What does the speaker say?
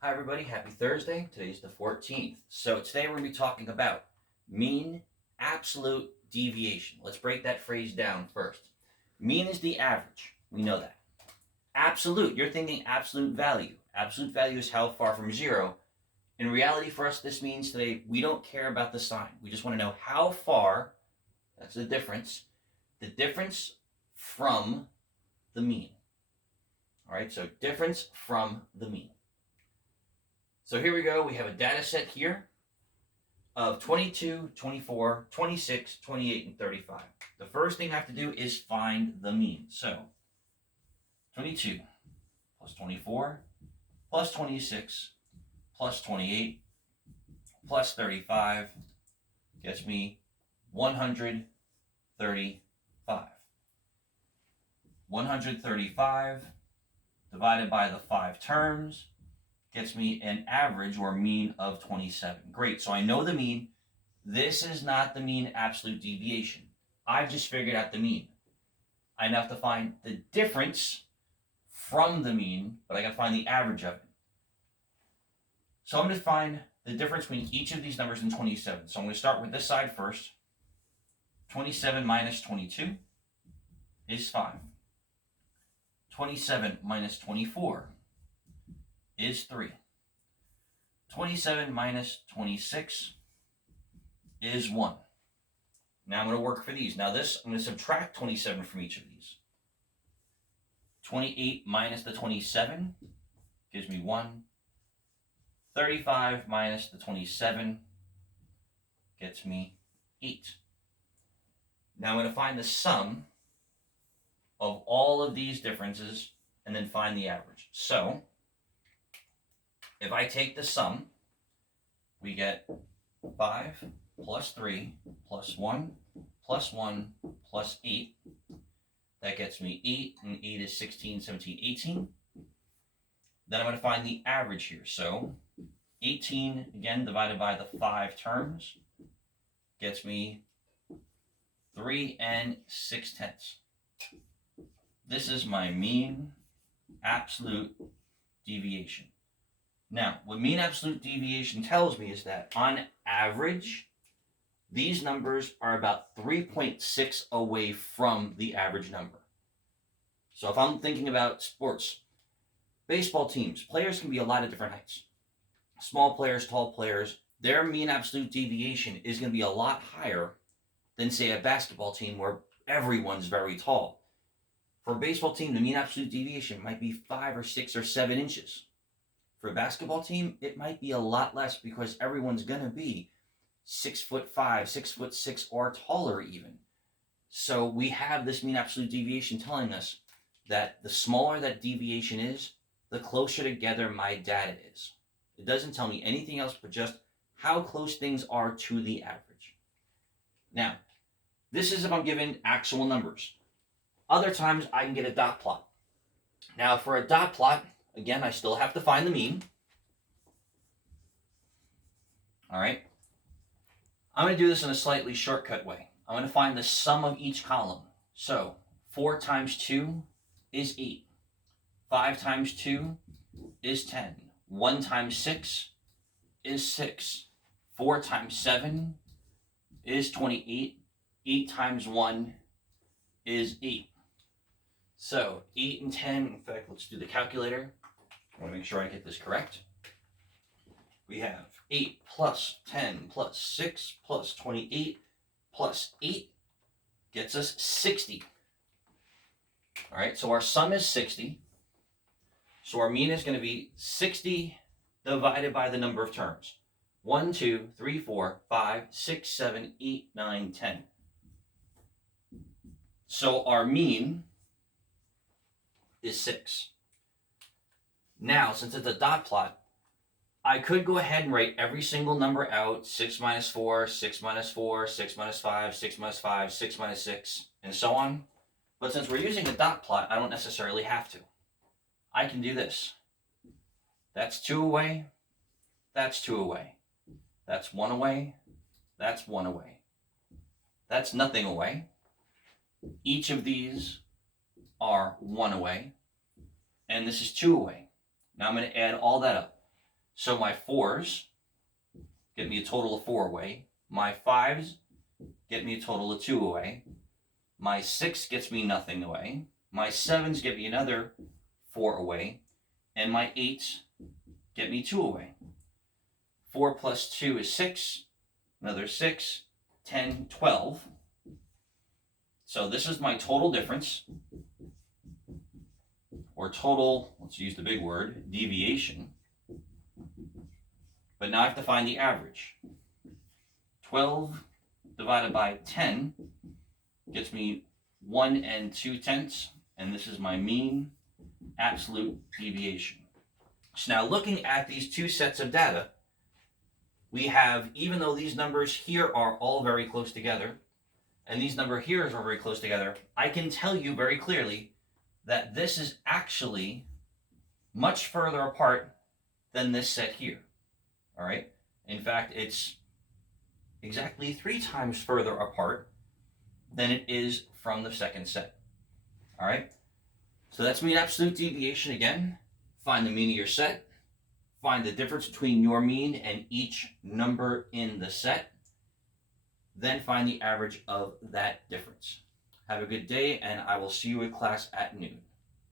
Hi everybody, happy Thursday. Today's the 14th. So today we're going to be talking about mean absolute deviation. Let's break that phrase down first. Mean is the average. We know that. Absolute, you're thinking absolute value. Absolute value is how far from zero. In reality for us, this means today we don't care about the sign. We just want to know how far, that's the difference from the mean. All right, so difference from the mean. So here we go. We have a data set here of 22, 24, 26, 28, and 35. The first thing I have to do is find the mean. So 22 plus 24 plus 26 plus 28 plus 35 gets me 135. 135 divided by the 5 terms gets me an average or mean of 27. Great, so I know the mean. This is not the mean absolute deviation. I've just figured out the mean. I now have to find the difference from the mean, but I gotta find the average of it. So I'm gonna find the difference between each of these numbers in 27. So I'm gonna start with this side first. 27 minus 22 is 5. 27 minus 24 is 3. 27 minus 26 is 1. Now I'm going to work for these. Now this, I'm going to subtract 27 from each of these. 28 minus the 27 gives me 1. 35 minus the 27 gets me 8. Now I'm going to find the sum of all of these differences and then find the average. So if I take the sum, we get 5 plus 3 plus 1 plus 1 plus 8. That gets me 8, and 8 is 16, 17, 18. Then I'm going to find the average here. So 18, again, divided by the 5 terms, gets me 3 and 6/10. This is my mean absolute deviation. Now, what mean absolute deviation tells me is that on average, these numbers are about 3.6 away from the average number. So if I'm thinking about sports, baseball teams, players can be a lot of different heights. Small players, tall players, their mean absolute deviation is going to be a lot higher than, say, a basketball team where everyone's very tall. For a baseball team, the mean absolute deviation might be 5 or 6 or 7 inches. For a basketball team, it might be a lot less because everyone's going to be 6'5", 6'6", or taller even. So we have this mean absolute deviation telling us that the smaller that deviation is, the closer together my data is. It doesn't tell me anything else but just how close things are to the average. Now, this is if I'm given actual numbers. Other times I can get a dot plot. Now for a dot plot, again, I still have to find the mean. All right. I'm going to do this in a slightly shortcut way. I'm going to find the sum of each column. So 4 times 2 is 8. 5 times 2 is 10. 1 times 6 is 6. 4 times 7 is 28. 8 times 1 is 8. So 8 and 10, in fact, let's do the calculator. I want to make sure I get this correct. We have 8 plus 10 plus 6 plus 28 plus 8 gets us 60. All right, so our sum is 60. So our mean is going to be 60 divided by the number of terms. 1, 2, 3, 4, 5, 6, 7, 8, 9, 10. So our mean is 6. Now, since it's a dot plot, I could go ahead and write every single number out. 6 minus 4, 6 minus 4, 6 minus 5, 6 minus 5, 6 minus 6, and so on. But since we're using a dot plot, I don't necessarily have to. I can do this. That's 2 away. That's 2 away. That's 1 away. That's 1 away. That's nothing away. Each of these are 1 away. And this is 2 away. Now I'm going to add all that up. So my 4s get me a total of 4 away. My 5s get me a total of 2 away. My 6 gets me nothing away. My 7s get me another 4 away. And my 8s get me 2 away. 4 plus 2 is 6. Another 6, 10, 12. So this is my total difference, or total, let's use the big word, deviation. But now I have to find the average. 12 divided by 10 gets me 1 2/10, and this is my mean absolute deviation. So now looking at these two sets of data, we have, even though these numbers here are all very close together, and these numbers here are very close together, I can tell you very clearly that this is actually much further apart than this set here. All right? In fact, it's exactly 3 times further apart than it is from the second set. All right? So that's mean absolute deviation again. Find the mean of your set. Find the difference between your mean and each number in the set. Then find the average of that difference. Have a good day, and I will see you in class at noon.